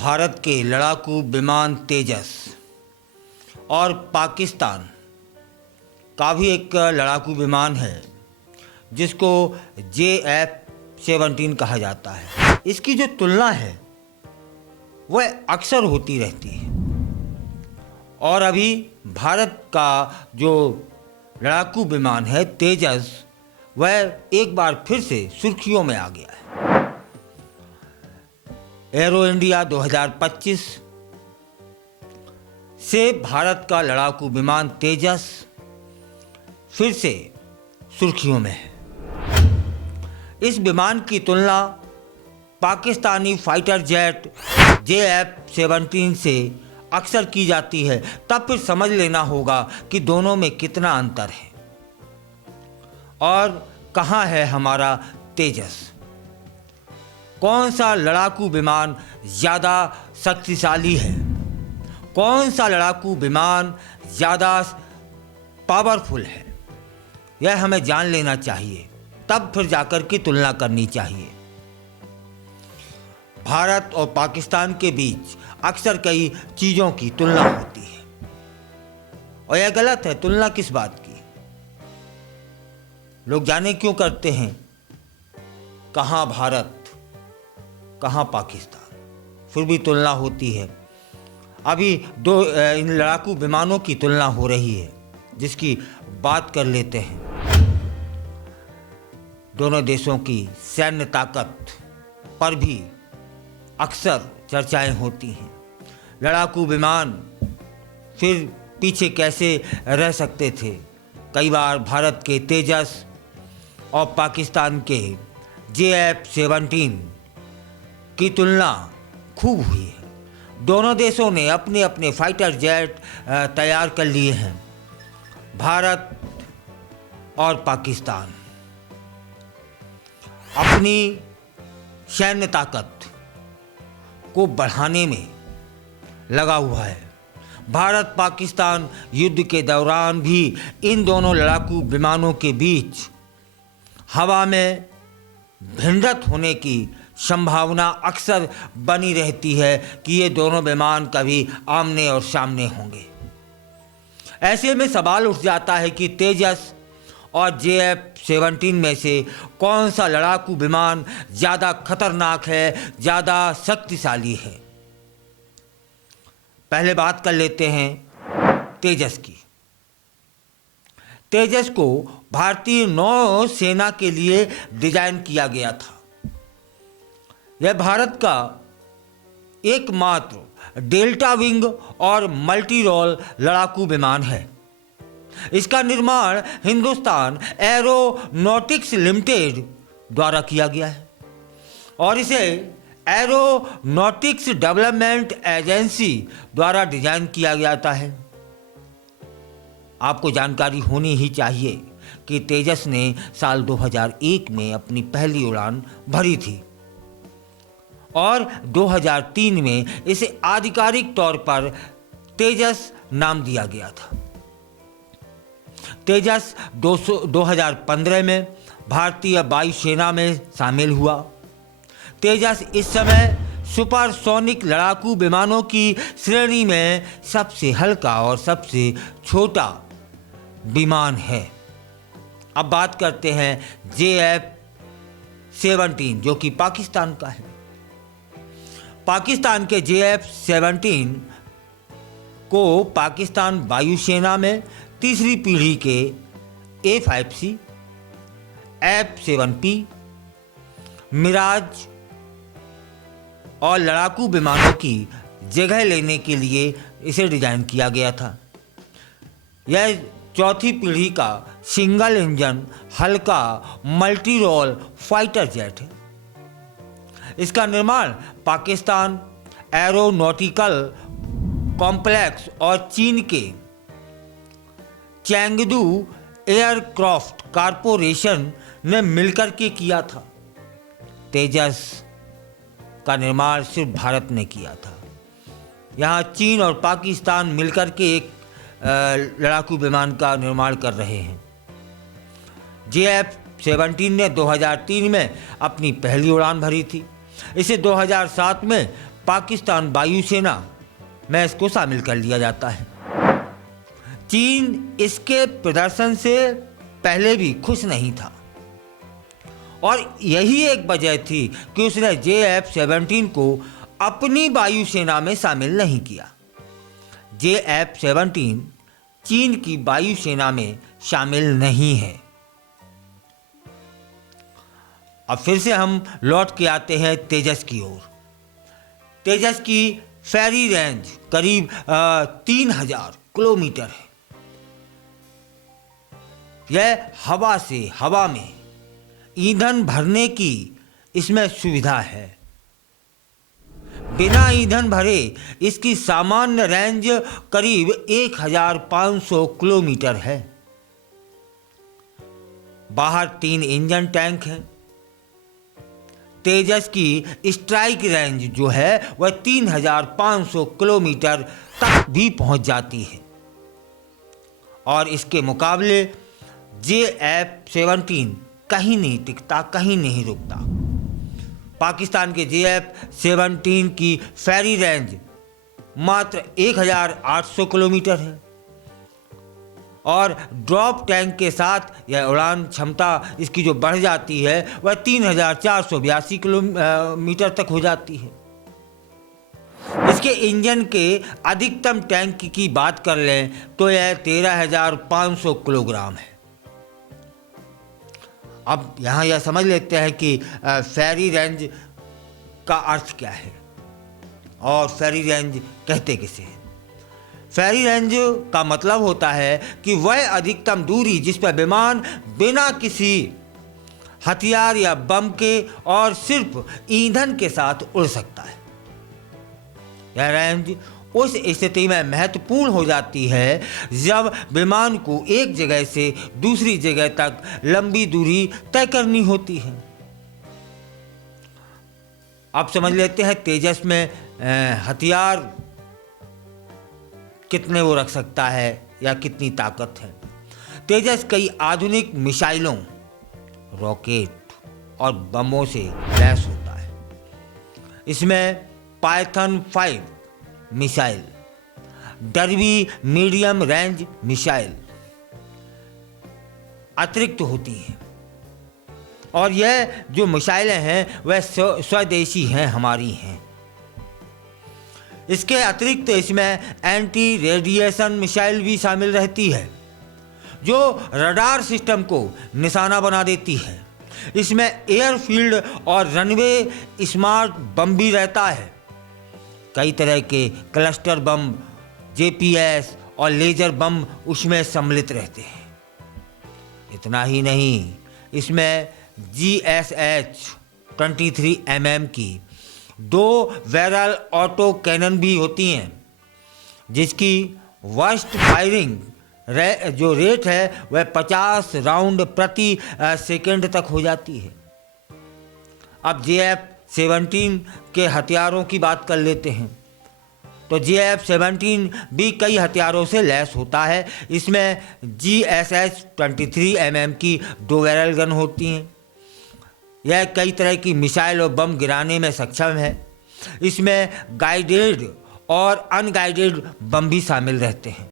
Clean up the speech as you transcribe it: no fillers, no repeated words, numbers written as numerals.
भारत के लड़ाकू विमान तेजस और पाकिस्तान का भी एक लड़ाकू विमान है जिसको JF-17 कहा जाता है। इसकी जो तुलना है वह अक्सर होती रहती है और अभी भारत का जो लड़ाकू विमान है तेजस वह एक बार फिर से सुर्खियों में आ गया है। एरो इंडिया 2025 से भारत का लड़ाकू विमान तेजस फिर से सुर्खियों में है। इस विमान की तुलना पाकिस्तानी फाइटर जेट JF-17 से अक्सर की जाती है, तब फिर समझ लेना होगा कि दोनों में कितना अंतर है और कहाँ है हमारा तेजस। कौन सा लड़ाकू विमान ज़्यादा शक्तिशाली है, कौन सा लड़ाकू विमान ज़्यादा पावरफुल है, यह हमें जान लेना चाहिए, तब फिर जाकर के तुलना करनी चाहिए। भारत और पाकिस्तान के बीच अक्सर कई चीज़ों की तुलना होती है और यह गलत है। तुलना किस बात की? लोग जाने क्यों करते हैं? कहाँ भारत कहाँ पाकिस्तान, फिर भी तुलना होती है। अभी दो इन लड़ाकू विमानों की तुलना हो रही है जिसकी बात कर लेते हैं। दोनों देशों की सैन्य ताकत पर भी अक्सर चर्चाएं होती हैं। लड़ाकू विमान फिर पीछे कैसे रह सकते थे? कई बार भारत के तेजस और पाकिस्तान के JF-17 की तुलना खूब हुई है। दोनों देशों ने अपने अपने फाइटर जेट तैयार कर लिए हैं। भारत और पाकिस्तान अपनी सैन्य ताकत को बढ़ाने में लगा हुआ है। भारत पाकिस्तान युद्ध के दौरान भी इन दोनों लड़ाकू विमानों के बीच हवा में भिड़ंत होने की संभावना अक्सर बनी रहती है कि ये दोनों विमान कभी आमने और सामने होंगे। ऐसे में सवाल उठ जाता है कि तेजस और JF-17 में से कौन सा लड़ाकू विमान ज़्यादा खतरनाक है, ज़्यादा शक्तिशाली है। पहले बात कर लेते हैं तेजस की। तेजस को भारतीय नौसेना के लिए डिजाइन किया गया था। यह भारत का एकमात्र डेल्टा विंग और मल्टी रोल लड़ाकू विमान है। इसका निर्माण हिंदुस्तान एरोनॉटिक्स लिमिटेड द्वारा किया गया है और इसे एरोनॉटिक्स डेवलपमेंट एजेंसी द्वारा डिजाइन किया जाता है। आपको जानकारी होनी ही चाहिए कि तेजस ने साल 2001 में अपनी पहली उड़ान भरी थी और 2003 में इसे आधिकारिक तौर पर तेजस नाम दिया गया था। तेजस 2015 में भारतीय वायुसेना में शामिल हुआ। तेजस इस समय सुपरसोनिक लड़ाकू विमानों की श्रेणी में सबसे हल्का और सबसे छोटा विमान है। अब बात करते हैं JF-17 जो कि पाकिस्तान का है। पाकिस्तान के JF-17 को पाकिस्तान वायुसेना में तीसरी पीढ़ी के A5C, F-7P, मिराज और लड़ाकू विमानों की जगह लेने के लिए इसे डिजाइन किया गया था। यह चौथी पीढ़ी का सिंगल इंजन हल्का मल्टी रोल फाइटर जेट है। इसका निर्माण पाकिस्तान एरोनॉटिकल कॉम्प्लेक्स और चीन के चैंगदू एयरक्राफ्ट कारपोरेशन ने मिलकर के किया था। तेजस का निर्माण सिर्फ भारत ने किया था। यहाँ चीन और पाकिस्तान मिलकर के एक लड़ाकू विमान का निर्माण कर रहे हैं। JF-17 ने 2003 में अपनी पहली उड़ान भरी थी। इसे 2007 में पाकिस्तान वायुसेना में इसको शामिल कर लिया जाता है। चीन इसके प्रदर्शन से पहले भी खुश नहीं था और यही एक वजह थी कि उसने JF-17 को अपनी वायुसेना में शामिल नहीं किया। JF-17 चीन की वायुसेना में शामिल नहीं है। अब फिर से हम लौट के आते हैं तेजस की ओर। तेजस की फेरी रेंज करीब 3000 किलोमीटर है। यह हवा से हवा में ईंधन भरने की इसमें सुविधा है। बिना ईंधन भरे इसकी सामान्य रेंज करीब 1500 किलोमीटर है। बाहर 3 इंजन टैंक हैं। तेजस की स्ट्राइक रेंज जो है वह 3500 किलोमीटर तक भी पहुंच जाती है और इसके मुकाबले JF-17 कहीं नहीं टिकता, कहीं नहीं रुकता। पाकिस्तान के JF-17 की फेरी रेंज मात्र 1800 किलोमीटर है और ड्रॉप टैंक के साथ यह उड़ान क्षमता इसकी जो बढ़ जाती है वह 3482 किलोमीटर तक हो जाती है। इसके इंजन के अधिकतम टैंक की बात कर लें तो यह 13500 किलोग्राम है। अब यहाँ यह समझ लेते हैं कि फेरी रेंज का अर्थ क्या है और फेरी रेंज कहते किसे हैं। फेरी रेंज का मतलब होता है कि वह अधिकतम दूरी जिस पर विमान बिना किसी हथियार या बम के और सिर्फ ईंधन के साथ उड़ सकता है। यह रेंज उस स्थिति में महत्वपूर्ण हो जाती है जब विमान को एक जगह से दूसरी जगह तक लंबी दूरी तय करनी होती है। अब समझ लेते हैं तेजस में हथियार कितने वो रख सकता है या कितनी ताकत है। तेजस कई आधुनिक मिसाइलों, रॉकेट और बमों से लैस होता है। इसमें Python 5 missile, derby medium range missile अतिरिक्त होती हैं और यह जो मिसाइलें हैं वह स्वदेशी हैं, हमारी हैं। इसके अतिरिक्त इसमें एंटी रेडिएशन मिसाइल भी शामिल रहती है जो रडार सिस्टम को निशाना बना देती है। इसमें एयरफील्ड और रनवे स्मार्ट बम भी रहता है। कई तरह के क्लस्टर बम, GPS और लेजर बम उसमें सम्मिलित रहते हैं। इतना ही नहीं, इसमें GSH-23 mm की 2 बैरल ऑटो कैनन भी होती हैं जिसकी वर्स्ट फायरिंग जो रेट है वह 50 राउंड प्रति सेकंड तक हो जाती है। अब JF-17 के हथियारों की बात कर लेते हैं तो JF-17 भी कई हथियारों से लैस होता है। इसमें GSH-23 mm की 2 बैरल गन होती हैं। यह कई तरह की मिसाइल और बम गिराने में सक्षम है। इसमें गाइडेड और अनगाइडेड बम भी शामिल रहते हैं।